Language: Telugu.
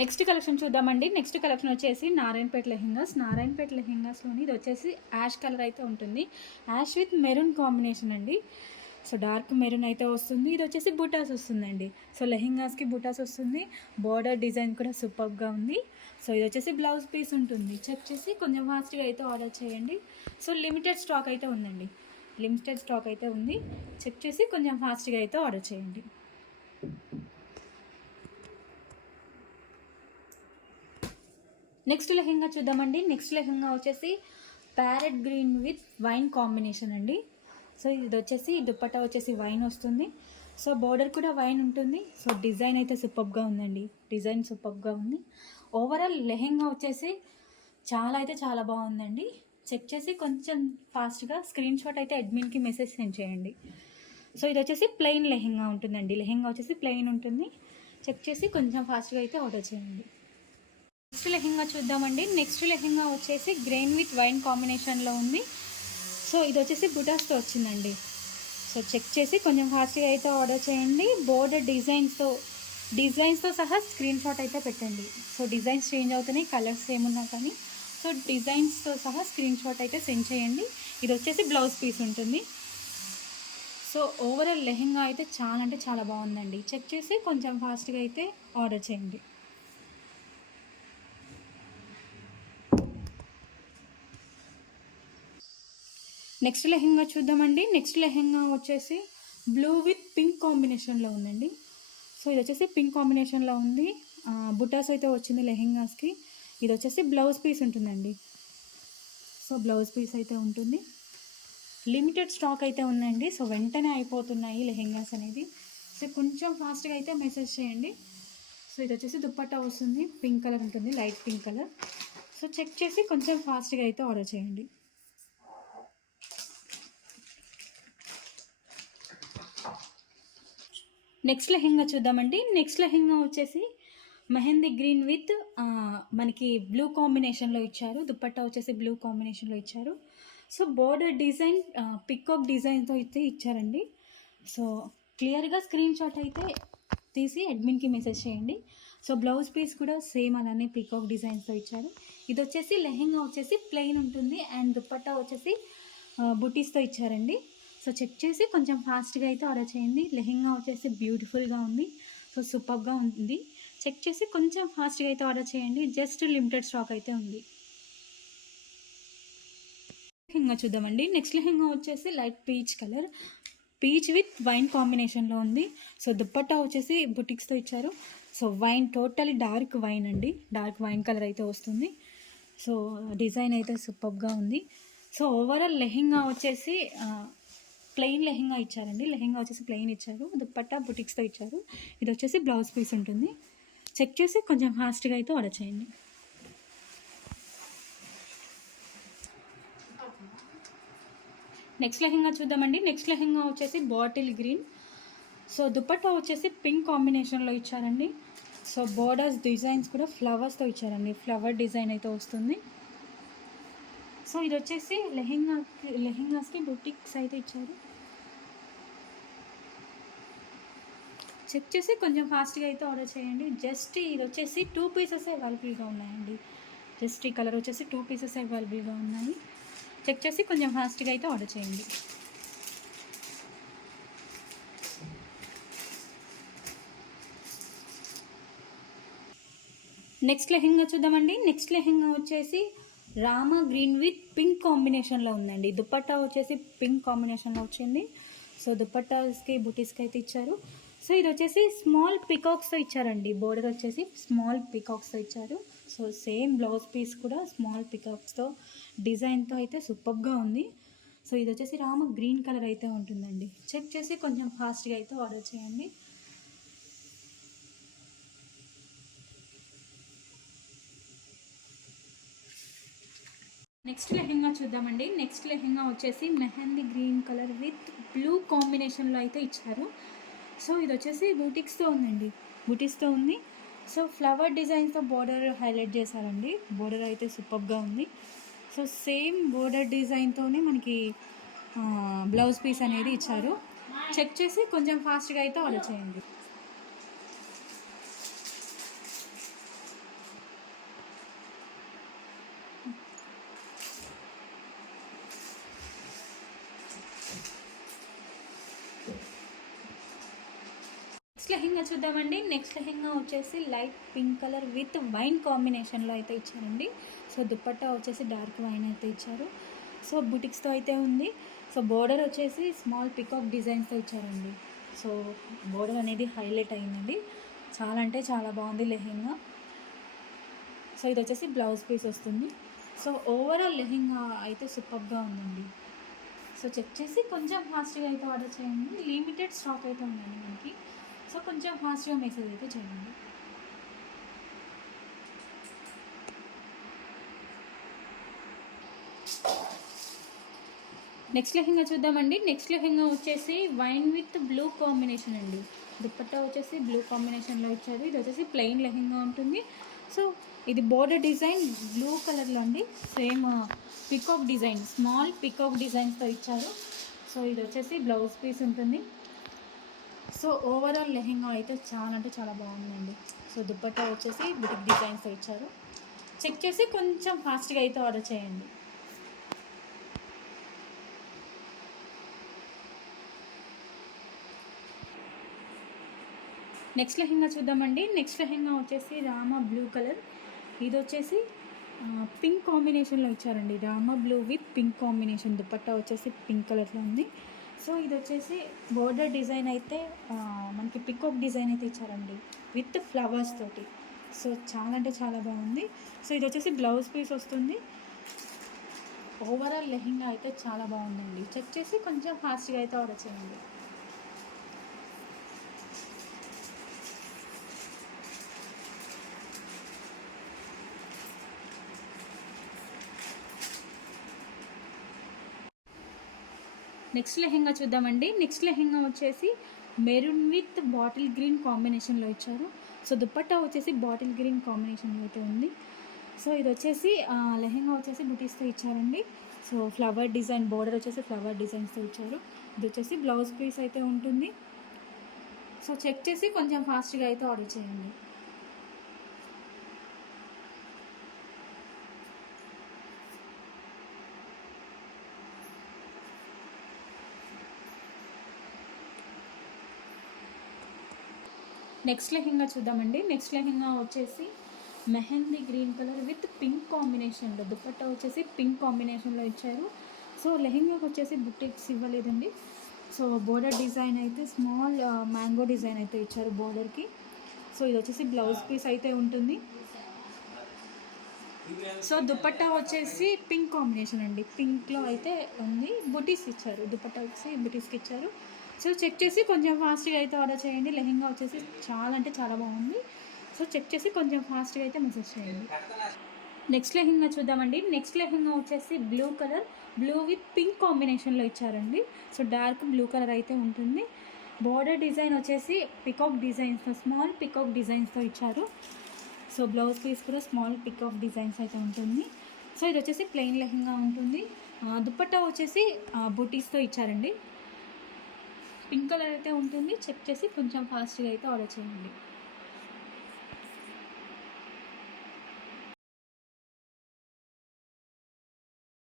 నెక్స్ట్ కలెక్షన్ చూద్దామండి. నెక్స్ట్ కలెక్షన్ వచ్చేసి నారాయణపేట లెహెంగాస్లోని ఇది వచ్చేసి యాష్ కలర్ అయితే ఉంటుంది. యాష్ విత్ మెరూన్ కాంబినేషన్ అండి. సో డార్క్ మెరూన్ అయితే వస్తుంది. ఇది వచ్చేసి బుటాస్ వస్తుందండి. సో లెహెంగాస్కి బుటాస్ వస్తుంది. బార్డర్ డిజైన్ కూడా సూపర్గా ఉంది. సో ఇది వచ్చేసి బ్లౌజ్ పీస్ ఉంటుంది. చెక్ చేసి కొంచెం ఫాస్ట్గా అయితే ఆర్డర్ చేయండి. సో లిమిటెడ్ స్టాక్ అయితే ఉందండి. చెక్ చేసి కొంచెం ఫాస్ట్గా అయితే ఆర్డర్ చేయండి. నెక్స్ట్ లెహెంగా చూద్దామండి. నెక్స్ట్ లెహెంగా వచ్చేసి parrot green with wine combination అండి. సో ఇది వచ్చేసి దుప్పట్టా వచ్చేసి వైన్ వస్తుంది. సో బోర్డర్ కూడా వైన్ ఉంటుంది. సో డిజైన్ అయితే సూపర్గా ఉందండి. ఓవరాల్ లెహెంగా వచ్చేసి చాలా బాగుందండి. చెక్ చేసి కొంచెం ఫాస్ట్గా స్క్రీన్ షాట్ అయితే అడ్మిన్కి మెసేజ్ సెండ్ చేయండి. సో ఇది వచ్చేసి ప్లెయిన్ లెహెంగా ఉంటుందండి. లెహెంగా వచ్చేసి ప్లెయిన్ ఉంటుంది. చెక్ చేసి కొంచెం ఫాస్ట్గా అయితే ఆర్డర్ చేయండి. నెక్స్ట్ లెహెంగా చూద్దామండి. నెక్స్ట్ లెహెంగా వచ్చేసి గ్రెయిన్ విత్ వైన్ కాంబినేషన్లో ఉంది. సో ఇది వచ్చేసి బుటాస్తో వచ్చిందండి. సో చెక్ చేసి కొంచెం ఫాస్ట్గా అయితే ఆర్డర్ చేయండి. బోర్డర్ డిజైన్స్తో సహా స్క్రీన్ షాట్ అయితే పెట్టండి. సో డిజైన్స్ చేంజ్ అవుతున్నాయి, కలర్స్ ఏమున్నా కానీ. సో డిజైన్స్తో సహా స్క్రీన్ షాట్ అయితే సెండ్ చేయండి. ఇది వచ్చేసి బ్లౌజ్ పీస్ ఉంటుంది. సో ఓవరాల్ లెహెంగా అయితే చాలా బాగుందండి. చెక్ చేసి కొంచెం ఫాస్ట్గా అయితే ఆర్డర్ చేయండి. నెక్స్ట్ లెహెంగా చూద్దామండి. నెక్స్ట్ లెహెంగా వచ్చేసి బ్లూ విత్ పింక్ కాంబినేషన్లో ఉందండి. సో ఇది వచ్చేసి పింక్ కాంబినేషన్లో ఉంది. బుటాస్ అయితే వచ్చింది లెహెంగాస్కి. ఇది వచ్చేసి బ్లౌజ్ పీస్ ఉంటుందండి. సో బ్లౌజ్ పీస్ అయితే ఉంటుంది. లిమిటెడ్ స్టాక్ అయితే ఉందండి. సో వెంటనే అయిపోతున్నాయి లెహెంగాస్ అనేది. సో కొంచెం ఫాస్ట్గా అయితే మెసేజ్ చేయండి. సో ఇది వచ్చేసి దుప్పట్టా వస్తుంది. పింక్ కలర్ ఉంటుంది, light pink colour. So check చేసి కొంచెం ఫాస్ట్గా అయితే ఆర్డర్ చేయండి. నెక్స్ట్ లెహెంగా చూద్దామండి. నెక్స్ట్ లెహెంగా వచ్చేసి మెహందీ గ్రీన్ విత్ మనకి బ్లూ కాంబినేషన్లో ఇచ్చారు. దుప్పట్టా వచ్చేసి బ్లూ కాంబినేషన్లో ఇచ్చారు. సో బోర్డర్ డిజైన్ పికాక్ డిజైన్తో అయితే ఇచ్చారండి. సో క్లియర్గా స్క్రీన్ షాట్ అయితే తీసి అడ్మిన్కి మెసేజ్ చేయండి. సో బ్లౌజ్ పీస్ కూడా సేమ్ అలానే పికాక్ డిజైన్స్తో ఇచ్చారు. ఇది వచ్చేసి లెహెంగా వచ్చేసి ప్లెయిన్ ఉంటుంది అండ్ దుప్పట్టా వచ్చేసి బుటీస్తో ఇచ్చారండి. సో చెక్ చేసి కొంచెం ఫాస్ట్గా అయితే ఆర్డర్ చేయండి. లెహెంగా వచ్చేసి బ్యూటిఫుల్గా ఉంది. సో సూపర్గా ఉంది. చెక్ చేసి కొంచెం ఫాస్ట్గా అయితే ఆర్డర్ చేయండి. జస్ట్ లిమిటెడ్ స్టాక్ అయితే ఉంది. లెహెంగా చూద్దామండి. నెక్స్ట్ లెహెంగా వచ్చేసి లైట్ పీచ్ విత్ వైన్ కాంబినేషన్లో ఉంది. సో దుప్పట్టా వచ్చేసి బుటిక్స్తో ఇచ్చారు. So wine totally dark wine అండి. డార్క్ వైన్ కలర్ అయితే వస్తుంది. సో డిజైన్ అయితే సూపర్గా ఉంది. సో ఓవరాల్ లెహెంగా వచ్చేసి ప్లెయిన్ లెహెంగా ఇచ్చారండి. లెహెంగా వచ్చేసి ప్లెయిన్ ఇచ్చారు. దుప్పట్టా బుటిక్స్తో ఇచ్చారు. ఇది వచ్చేసి బ్లౌజ్ పీస్ ఉంటుంది. చెక్ చేసి కొంచెం ఫాస్ట్గా అయితే ఆర్డర్ చేయండి. నెక్స్ట్ లెహెంగా చూద్దామండి. నెక్స్ట్ లెహెంగా వచ్చేసి బాటిల్ గ్రీన్. సో దుప్పట్టా వచ్చేసి పింక్ కాంబినేషన్లో ఇచ్చారండి. సో బోర్డర్స్ డిజైన్స్ కూడా ఫ్లవర్స్తో ఇచ్చారండి. ఫ్లవర్ డిజైన్ అయితే వస్తుంది. సో ఇది వచ్చేసి లెహెంగాస్కి బుటిక్స్ అయితే ఇచ్చారు. చెక్ చేసి కొంచెం ఫాస్ట్గా అయితే ఆర్డర్ చేయండి. జస్ట్ ఇది వచ్చేసి 2 పీసెస్ అవైలబుల్గా ఉన్నాయండి. జస్ట్ ఈ కలర్ వచ్చేసి 2 పీసెస్ అవైలబుల్గా ఉన్నాయి. చెక్ చేసి కొంచెం ఫాస్ట్గా అయితే ఆర్డర్ చేయండి. నెక్స్ట్ లెహెంగా చూద్దామండి. నెక్స్ట్ లెహెంగా వచ్చేసి రామా గ్రీన్ విత్ పింక్ కాంబినేషన్లో ఉందండి. దుప్పట్టా వచ్చేసి పింక్ కాంబినేషన్లో వచ్చింది. సో దుప్పట్టాస్కి బుటీస్కి అయితే ఇచ్చారు. సో ఇది వచ్చేసి స్మాల్ పికాక్స్తో ఇచ్చారండి. బోర్డర్ వచ్చేసి స్మాల్ పికాక్స్తో ఇచ్చారు. సో సేమ్ బ్లౌజ్ పీస్ కూడా స్మాల్ పికాక్స్తో డిజైన్తో అయితే సూపర్గా ఉంది. సో ఇది వచ్చేసి రామ గ్రీన్ కలర్ అయితే ఉంటుందండి. చెక్ చేసి కొంచెం ఫాస్ట్గా అయితే ఆర్డర్ చేయండి. నెక్స్ట్ లెహెంగా చూద్దామండి. నెక్స్ట్ లెహెంగా వచ్చేసి mehndi green colour with blue కాంబినేషన్లో అయితే ఇచ్చారు. సో ఇది వచ్చేసి బూటిక్స్తో ఉంది. సో ఫ్లవర్ డిజైన్స్తో బోర్డర్ హైలైట్ చేశారండి. బోర్డర్ అయితే సూపర్గా ఉంది. సో సేమ్ బోర్డర్ డిజైన్తోనే మనకి బ్లౌజ్ పీస్ అనేది ఇచ్చారు. చెక్ చేసి కొంచెం ఫాస్ట్గా అయితే ఆర్డర్ చేయండి. నెక్స్ట్ లెహెంగా చూద్దామండి. నెక్స్ట్ లెహెంగా వచ్చేసి light pink colour with wine కాంబినేషన్లో అయితే ఇచ్చారండి. సో దుపట్టా వచ్చేసి డార్క్ వైన్ అయితే ఇచ్చారు. సో బుటిక్స్తో అయితే ఉంది. సో బోర్డర్ వచ్చేసి స్మాల్ పికాక్ డిజైన్స్తో ఇచ్చారండి. సో బోర్డర్ అనేది హైలైట్ అయిందండి. చాలా అంటే చాలా బాగుంది లెహెంగా. సో ఇది వచ్చేసి బ్లౌజ్ పీస్ వస్తుంది. సో ఓవరాల్ లెహెంగా అయితే సూపర్గా ఉందండి. సో చెక్ చేసి కొంచెం ఫాస్ట్గా అయితే ఆర్డర్ చేయండి. లిమిటెడ్ స్టాక్ అయితే ఉందండి మనకి. సో కొంచెం ఫాస్ట్గా మెసేజ్ అయితే చేయండి. నెక్స్ట్ లెహెంగా చూద్దామండి. నెక్స్ట్ లెహెంగా వచ్చేసి వైన్ విత్ బ్లూ కాంబినేషన్ అండి. దుపట్టా వచ్చేసి బ్లూ కాంబినేషన్లో ఇచ్చారు. ఇది వచ్చేసి ప్లెయిన్ లెహెంగా ఉంటుంది. సో ఇది బోర్డర్ డిజైన్ బ్లూ కలర్లో అండి. Same peacock design, small peacock డిజైన్స్తో ఇచ్చారు. సో ఇది వచ్చేసి బ్లౌజ్ పీస్ ఉంటుంది. సో ఓవరాల్ లెహెంగా అయితే చాలా అంటే చాలా బాగుందండి. సో దుపట్టా వచ్చేసి బుటిక్ డిజైన్స్తో ఇచ్చారు. చెక్ చేసి కొంచెం ఫాస్ట్గా అయితే ఆర్డర్ చేయండి. నెక్స్ట్ లెహెంగా చూద్దామండి. నెక్స్ట్ లెహెంగా వచ్చేసి రామా బ్లూ కలర్. ఇది వచ్చేసి పింక్ కాంబినేషన్లో ఇచ్చారండి. Rama blue with pink combination. Dupatta వచ్చేసి పింక్ కలర్లో ఉంది. సో ఇది వచ్చేసి బోర్డర్ డిజైన్ అయితే మనకి పికాక్ డిజైన్ అయితే ఇచ్చారండి విత్ ఫ్లవర్స్ తోటి. సో చాలా అంటే చాలా బాగుంది. సో ఇది వచ్చేసి బ్లౌజ్ పీస్ వస్తుంది. ఓవరాల్ లెహెంగా అయితే చాలా బాగుందండి. చెక్ చేసి కొంచెం ఫాస్ట్గా అయితే ఆర్డర్ చేయండి. నెక్స్ట్ లెహెంగా చూద్దామండి. నెక్స్ట్ లెహెంగా వచ్చేసి మెరూన్ విత్ బాటిల్ గ్రీన్ కాంబినేషన్లో ఇచ్చారు. సో దుపట్టా వచ్చేసి బాటిల్ గ్రీన్ కాంబినేషన్లో అయితే ఉంది. సో ఇది వచ్చేసి లెహెంగా వచ్చేసి బుటీస్తో ఇచ్చారండి. సో ఫ్లవర్ డిజైన్, బోర్డర్ వచ్చేసి ఫ్లవర్ డిజైన్స్తో ఇచ్చారు. ఇది వచ్చేసి బ్లౌజ్ పీస్ అయితే ఉంటుంది. సో చెక్ చేసి కొంచెం ఫాస్ట్గా అయితే ఆర్డర్ చేయండి. నెక్స్ట్ లెహెంగా చూద్దామండి. నెక్స్ట్ లెహెంగా వచ్చేసి mehndi green colour with pink కాంబినేషన్లో. దుపట్టా వచ్చేసి పింక్ కాంబినేషన్లో ఇచ్చారు. సో లెహెంగాకి వచ్చేసి బుట్టిక్స్ ఇవ్వలేదండి. సో బోర్డర్ డిజైన్ అయితే స్మాల్ మ్యాంగో డిజైన్ అయితే ఇచ్చారు బోర్డర్కి. సో ఇది వచ్చేసి బ్లౌజ్ పీస్ అయితే ఉంటుంది. సో దుపట్టా వచ్చేసి పింక్ కాంబినేషన్ అండి. పింక్లో అయితే ఉంది. బుటీస్ ఇచ్చారు. దుపట్టా వచ్చి బుటీస్కి ఇచ్చారు. సో చెక్ చేసి కొంచెం ఫాస్ట్గా అయితే ఆర్డర్ చేయండి. లెహెంగా వచ్చేసి చాలా అంటే చాలా బాగుంది. సో చెక్ చేసి కొంచెం ఫాస్ట్గా అయితే మెసేజ్ చేయండి. నెక్స్ట్ లెహెంగా చూద్దామండి. నెక్స్ట్ లెహెంగా వచ్చేసి blue colour, blue with pink కాంబినేషన్లో ఇచ్చారండి. సో డార్క్ బ్లూ కలర్ అయితే ఉంటుంది. బోర్డర్ డిజైన్ వచ్చేసి పికాక్ డిజైన్స్తో, స్మాల్ పికాక్ డిజైన్స్తో ఇచ్చారు. సో బ్లౌజ్ పీస్ కూడా స్మాల్ పికాక్ డిజైన్స్ అయితే ఉంటుంది. సో ఇది వచ్చేసి ప్లెయిన్ లెహెంగా ఉంటుంది. దుపట్టా వచ్చేసి బుటీస్తో ఇచ్చారండి. పింక్ కలర్ అయితే ఉంటుంది. చెక్ చేసి కొంచెం ఫాస్ట్గా అయితే ఆర్డర్ చేయండి.